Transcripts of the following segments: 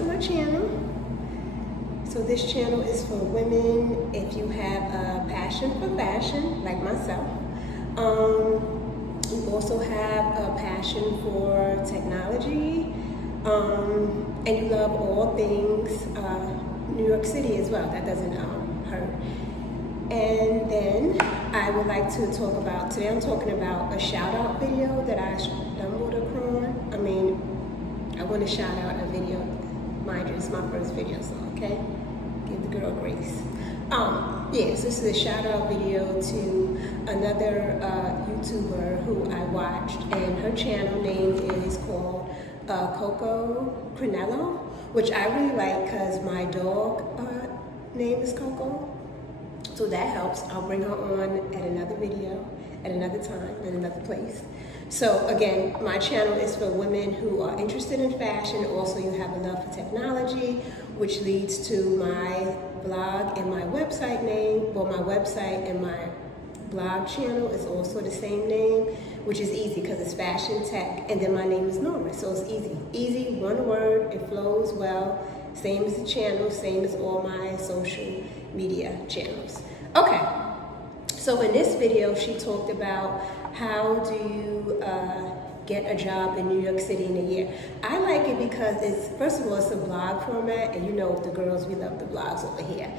to my channel. So this channel is for women if you have a passion for fashion, like myself. You also have a passion for technology, and you love all things New York City as well. That doesn't hurt. And then I would like to talk about, today I'm talking about a shout out video that I stumbled upon. I want to shout out a video. Mind you, it's my first video, so okay? Give the girl grace. Yes, this is a shout out video to another YouTuber who I watched, and her channel name is called Coco Crinello, which I really like because my dog name is Coco. So that helps. I'll bring her on at another video, at another time, in another place. So again, my channel is for women who are interested in fashion. Also, you have a love for technology, which leads to my blog and my website name. Well, my website and my blog channel is also the same name, which is easy because it's fashion tech, and then my name is Norma, so it's easy. Easy, one word, it flows well. Same as the channel, same as all my social media channels. Okay, so in this video, she talked about how do you get a job in New York City in a year. I like it because it's, first of all, it's a blog format, and you know the girls, we love the blogs over here.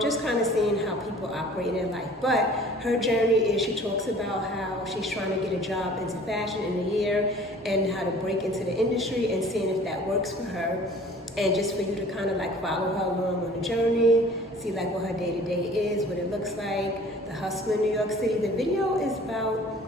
Just kind of seeing how people operate in their life. But her journey is, she talks about how she's trying to get a job into fashion in a year and how to break into the industry and seeing if that works for her. And just for you to kind of like follow her along on the journey, see like what her day-to-day is, what it looks like, the hustle in New York City. The video is about,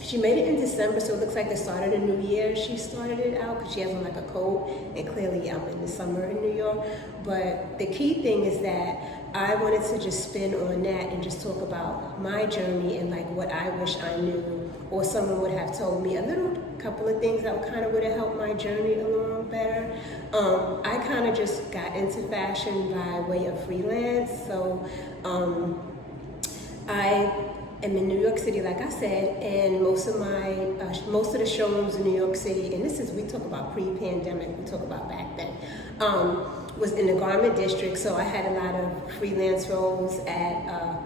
she made it in December, so it looks like the start of the new year. She started it out because she has on like a coat, and clearly I'm in the summer in New York. But the key thing is that I wanted to just spin on that and just talk about my journey and like what I wish I knew or someone would have told me. A little couple of things that kind of would have helped my journey along better. I kind of just got into fashion by way of freelance. So I am in New York City, like I said, and most of the showrooms in New York City, and this is, we talk about pre-pandemic, we talk about back then, was in the garment district. So I had a lot of freelance roles at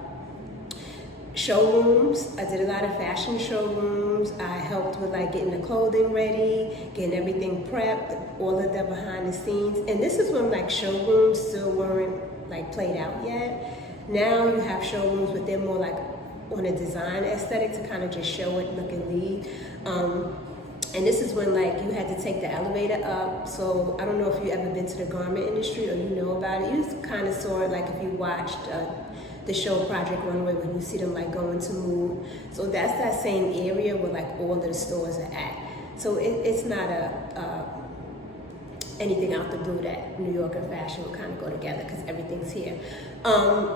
showrooms. I did a lot of fashion showrooms. I helped with like getting the clothing ready, getting everything prepped, all of the behind the scenes. And this is when like showrooms still weren't like played out yet. Now you have showrooms, but they're more like on a design aesthetic to kind of just show it, look and lead. And this is when like you had to take the elevator up. So I don't know if you ever been to the garment industry or you know about it. You kind of saw it like if you watched the show Project Runway, when you see them like going to move. So that's that same area where like all of the stores are at. So it's not anything out the blue that New York and fashion will kind of go together because everything's here.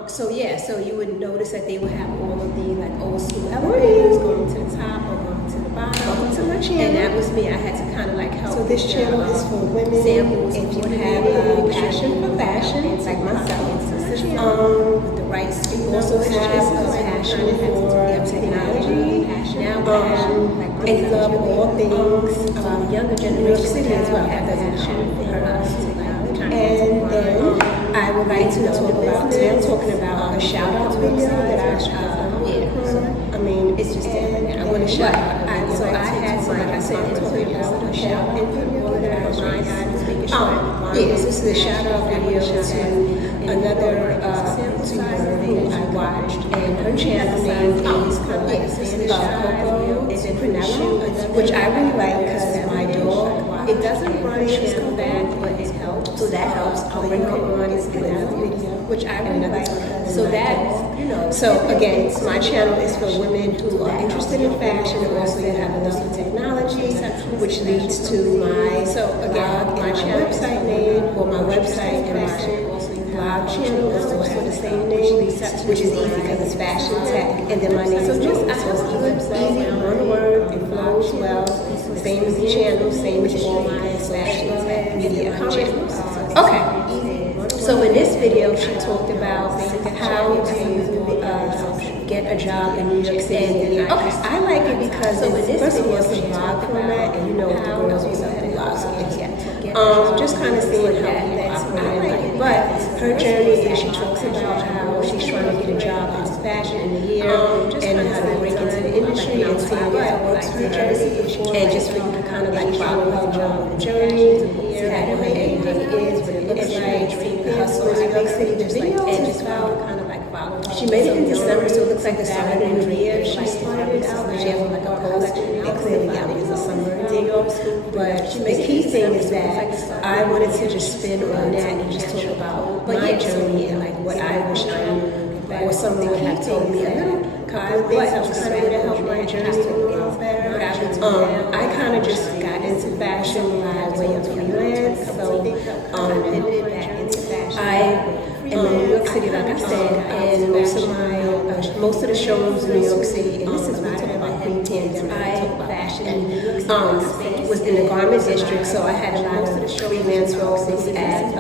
So yeah, so you would notice that they would have all of the like old school elevators going to the top or going to the bottom. Welcome to my channel. And that was me. I had to kind of like help. So this channel is for women samples if you have a passion for fashion, like myself. With the right skill. You also have a passion for technology. Now, and you love all things younger generation New York City as well. That doesn't happen for her. And then I would like to talk about, today I'm talking about a shout out video that I it's just different. I want to shout out. So I had some, like I said, a shout out video that I was trying to yes, this is a shout out video to another YouTuber who I watched, and her channel name is Coco Crinello, which I really like because my dog, it doesn't run so bad, but it helps. So that helps. I'll bring her on in another video, which I really like. So that, you know. So again, my channel is for women who are interested in fashion, and also you have a love for technology, which leads to my, so again, my website name, or my website and my blog channel is also the same name, which is easy because it's fashion tech, and then my name is just easy, one word, it flows well, same as the channel, same as all my fashion tech media channels. Okay, so in this video she talked about how to get a job in New York City. And I like it because first of all, it's a blog format, and you know the girls who love the blogs. Just kind of seeing how that's I like it. But her journey is she talks about how she's trying to get a job in fashion in a year, and how to break into the industry and see what works for her, and just for you to kind of like follow her journey, see how it is, what it looks like, the hustle in New York City, and just follow kind of like follow. She made it in December, so it looks like the start of the year. She started out, she has like a post, and clearly out is a summer deal. But the key thing is that I wanted to just spin on that and just talk about my journey and like what I wish I knew, or someone would have told me a little couple of things that was kind of to help my journey a little better. I kind of just got into fashion by way of freelance, so pivoted back into fashion. I am in New York City, like I said, and most of the showrooms in New York City, and this is what I talk about pre-pandemic, fashion, was in the garment district, so I had a lot of freelance roles at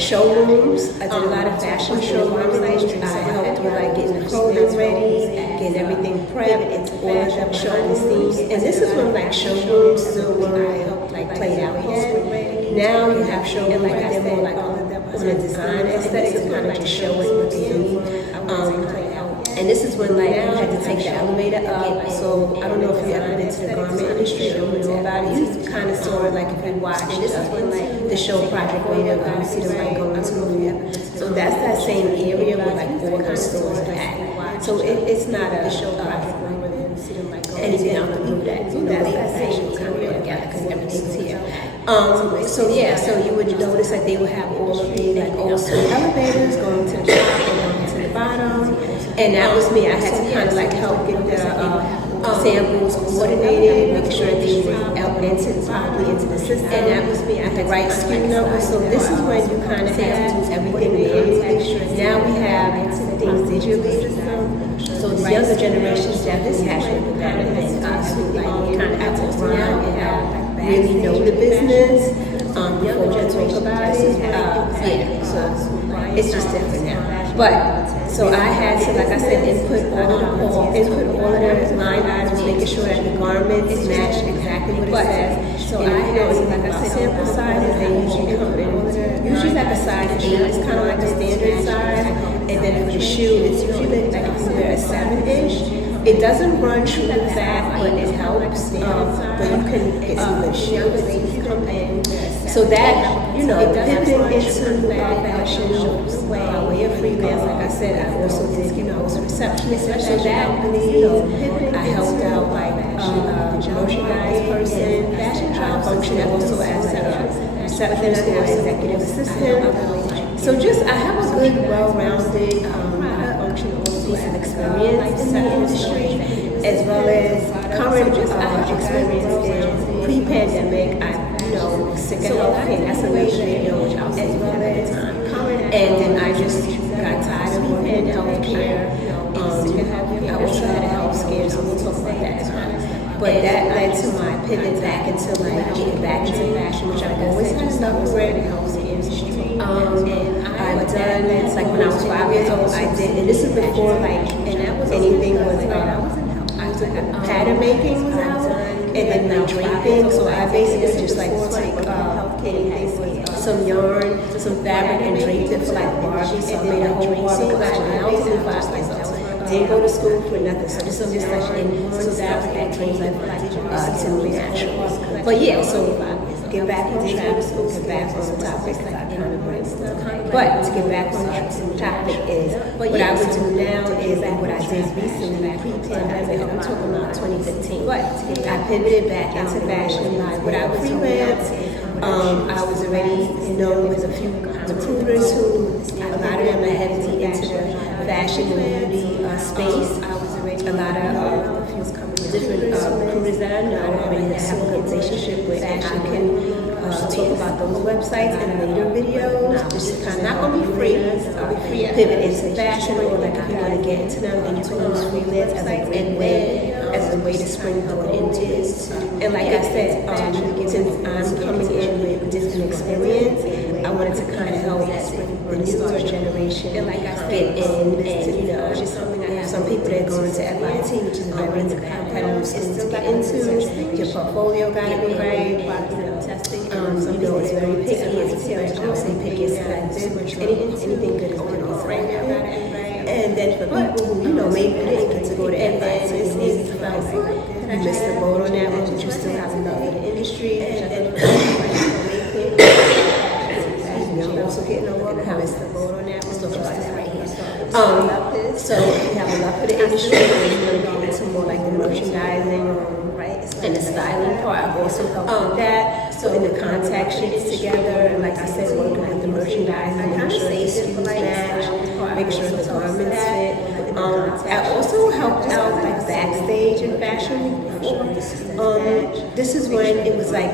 showrooms. I did a lot of fashion showrooms. I helped with like getting the clothing ready, getting everything prepped, all of them showing the scenes. And this is when like showrooms still weren't like played out yet. Now you have showrooms like they're more like on the design aesthetic, to kind of just show what you see. And this is when like you had to take the elevator up. So I don't know if you've ever been to the garment industry or know about it. You kind of saw it like if you watched the show Project Wave, you see them like going to movie. So that's that same area where like all the stores are at. So it's not a show Project Wave where you see them like anything out the blue. That so that's that same kind of together because everything's here. So yeah, so you would notice that they would have all of the like all suite elevators going to the top and going to the bottom. And that was me. I had to kind of like help get the samples coordinated, make sure they were entered properly into the system. And that was me. I had the right SKU number. So this is when you kind of have to do everything manually. Now we have things digitally. So the younger generations definitely have to kind of have to grind and really know the business before we talk about it. Yeah, so it's just different now. But so I had to, like I said, input all of the line items, making sure that the garments match exactly what it says. So I had to, like I said, sample sizes, they usually come in, usually like a size 8, it's kind of like a standard size. And then for the shoe, it's usually like if you wear a 7-inch. It doesn't run true to that, but it helps. But you can get some good shoes, they come in. So that, you know, pivoting into fashion by way of freelance, like I said, I also did, you know, I was a receptionist, so that, you know, I helped out like a merchandise person, I functioned also as a receptionist or executive assistant. So just, I have a good, well-rounded, I function also as experience in the industry, as well as current experience in pre-pandemic. Sick of healthcare, that's a major area which I was as well at the time. And then I just got tired of working in healthcare. I also had a health scare, so we'll talk about that. But that led to my pivot back into like getting back into fashion, which I've always had stuff for the health scare industry. I've done it's like when I was 5 years old, I did, and this is before like anything was pattern making was out. And then now draping, so I basically just like took some yarn, some fabric, and draped it for like Barbie. So I made a whole Barbie collection. And I was in 5 years old. Didn't go to school for nothing, so this is just like in some fabric that came to me natural. But yeah, so get back into travel school, get back on the topic because I kind of bring stuff. But to get back on the topic is what I would do now is what I did recently, pre-pandemic. I'm talking about 2015. But I pivoted back into fashion. What I would freelance. I was already known with a few recruiters who a lot of them are heavily into the fashion and beauty space. I was already a lot of different recruiters that I know already have a good relationship with, and I can talk about those websites in later videos. This is kind of not going to be free. Pivot into fashion, or like if you want to get into them, then you can use freelance as a way to springboard into it. And like I said, since I'm coming in with different experience, I wanted to kind of help the newer generation get in and very in the background. It's still got into your portfolio got to be right. It's very picky. It's picky. It's anything good is good also. And then for people who maybe didn't get to go to advice, it's easy to find you missed the boat on that one, but you still have love for the industry. And then I'm also getting over I missed the boat on that one. So right here. So if you have a love for the industry, and you want to get into more like the merchandising, and the styling part, I've also helped with that. So in the contact sheets together, and like I said, working with the merchandising, make sure the SKUs match, make sure the garments fit. I also helped out like backstage in fashion before. This is when it was like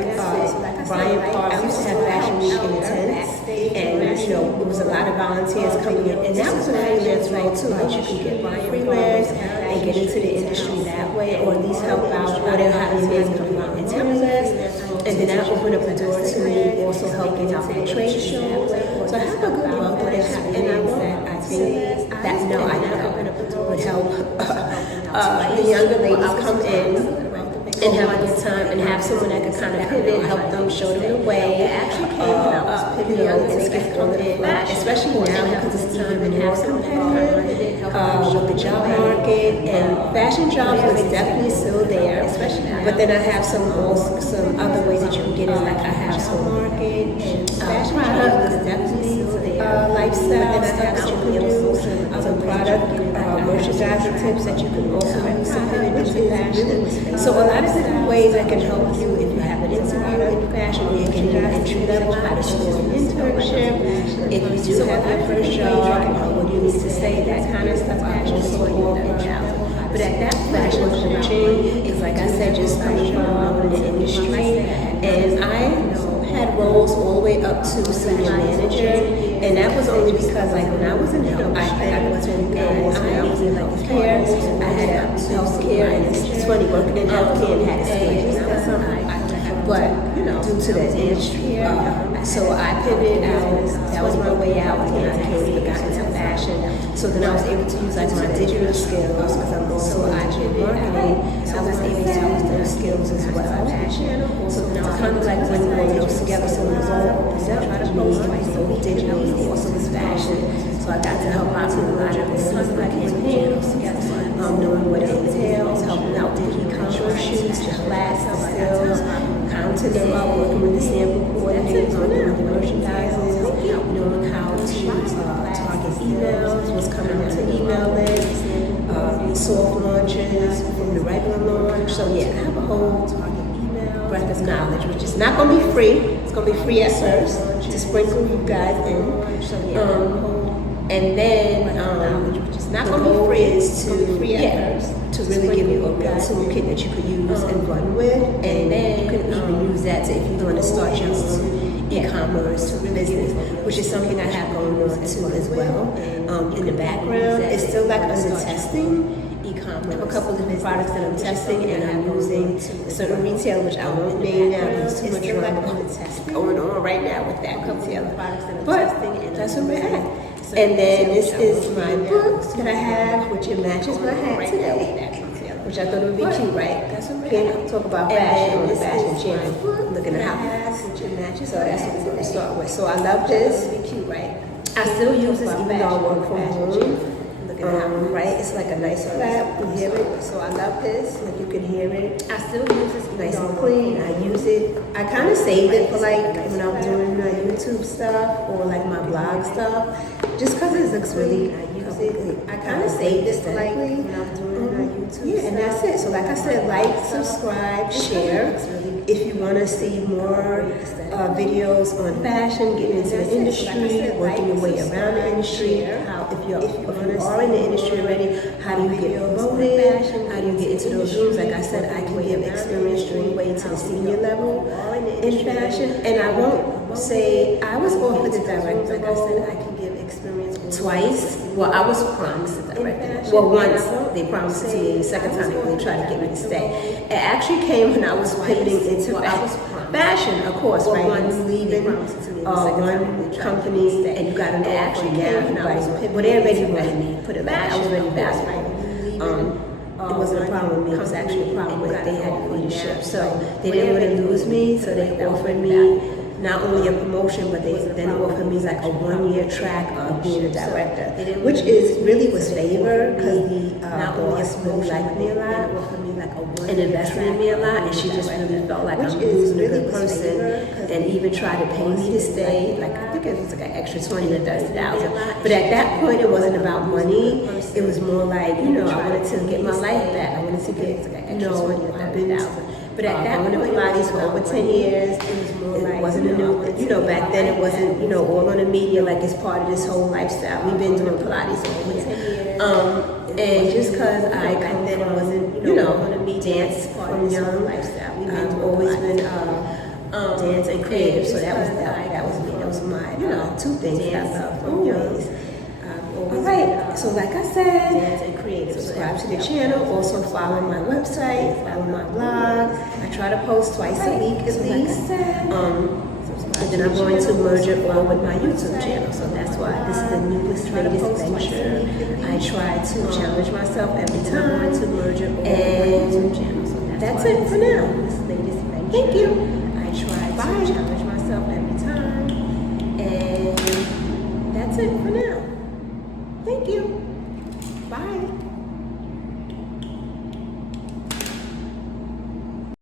Brian Park used to have Fashion Week in the tents, and it was a lot of volunteers coming in, and that was a freelance role too. That you can get Brian freelance and get into the industry that way, or at least help out, or they'll have you maybe come out and templates. And then that opened up the door to me also helping out with trade shows. So I have a good love for this, and I think that I know would help the younger ladies come in and have a good time and have someone that could kind of pivot, help them, show them the way. The young ladies can come in, especially now because it's time and have competitive with the job market, and fashion jobs is definitely still there. But then I have some other ways that you can get in, like I have some market and fashion product is definitely lifestyle stuff that you can do, some product merchandising tips that you can also use to pivot into fashion. So a lot of different ways that can help you if you have an insider in fashion, where you can do entry level, how to do an internship. If you do have your first job, what you need to say, that kind of stuff, fashion support and help. But at that fashion coaching, it's like I said, just coming from the industry, and I had roles all the way up to senior manager, and that was only because like when I was in health, I was in healthcare. I had healthcare, and it's funny working in healthcare and had a stage. But due to the industry, so I pivoted out. That was my way out, and I came and got into fashion. So then I was able to use like my digital skills, because I'm also IT marketing. So I was able to use those skills as well. So then I was kind of like bringing all those together. So when it all opens up, I both digital and also was fashion. So I got to help out with a lot of the stuff like campaigns, knowing what it entails, helping out with e-commerce shoots, the flats, the stills, counting them up, working with the sample coordinators, working with the merchandisers, knowing how to target emails, what's coming into email lists, soft launches from the regular launch. So yeah, I have a whole breadth of knowledge, which is not going to be free. It's going to be free at first to sprinkle you guys in. And then, which is not going to be free, is to really give you a good toolkit that you could use and run with. And then you can even use that if you want to start your own e-commerce business, which is something I have going on too as well. In the background, it's still like under testing. I have a couple of different products that I'm testing, and I'm using certain retail, which I won't name now because too much drama going on right now with that retailer. But that's what we're at. And then this is my book that I have, which it matches my hat today, which I thought it would be cute, right? That's what we're going to talk about fashion on the Fashion Channel. Looking at how so that's what we're going to start with. So I love this. Cute, right? I still use this even though I work from home. Right? It's like a nice flap. You hear it? So I love this. Like you can hear it. I still use this nice and clean. I use it. I kind of saved it for like when I'm doing my YouTube stuff or like my blog stuff. Just because it looks really, I kind of saved this for like when I'm doing my YouTube stuff. Yeah, and that's it. So like I said, like, subscribe, share. If you want to see more videos on fashion, getting into the industry, working your way around the industry, if you are in the industry already, how do you get promoted, how do you get into those rooms? Like I said, I can give experience all the way to the senior level in fashion, and I won't say, I was offered the director. Like I said, I can give experience twice. Well, I was promised the director. Well, once they promised it to me, the second time they tried to get me to stay. It actually came when I was pivoting into fashion, of course, right? When you leaving one company and you got an offer now, and I was, well, they already ready me, put it back. I was ready back, right? it wasn't a problem with me, it was actually a problem with they had leadership. So they didn't want to lose me, so they offered me not only a promotion, but they then offered me like a 1-year track of being a director, which is really was favor because the boss really liked me a lot and invested in me a lot, and she just really felt like I'm losing a good person, and even tried to pay me to stay. Like I think it was like an extra 20 or 30,000. But at that point, it wasn't about money. It was more like, you know, I wanted to get my life back. I wanted to get, you know, I've been. But at that point, Pilates for over 10 years. It wasn't a new, you know, back then it wasn't, you know, all on the media like it's part of this whole lifestyle. We've been doing Pilates for 10 years. And just because I come then it wasn't, you know, dance from young, I've always been dance and creative. So that was me. That was my, you know, two things that I love from young. Alright, so like I said, dance and creative. Subscribe to the channel. Also follow my website, follow my blog. I try to post twice a week at least. And then I'm going to merge it all with my YouTube channel. So that's why this is the newest, latest venture. I try to challenge myself every time. And that's it for now. Thank you. I try to challenge myself every time. And that's it for now. Thank you.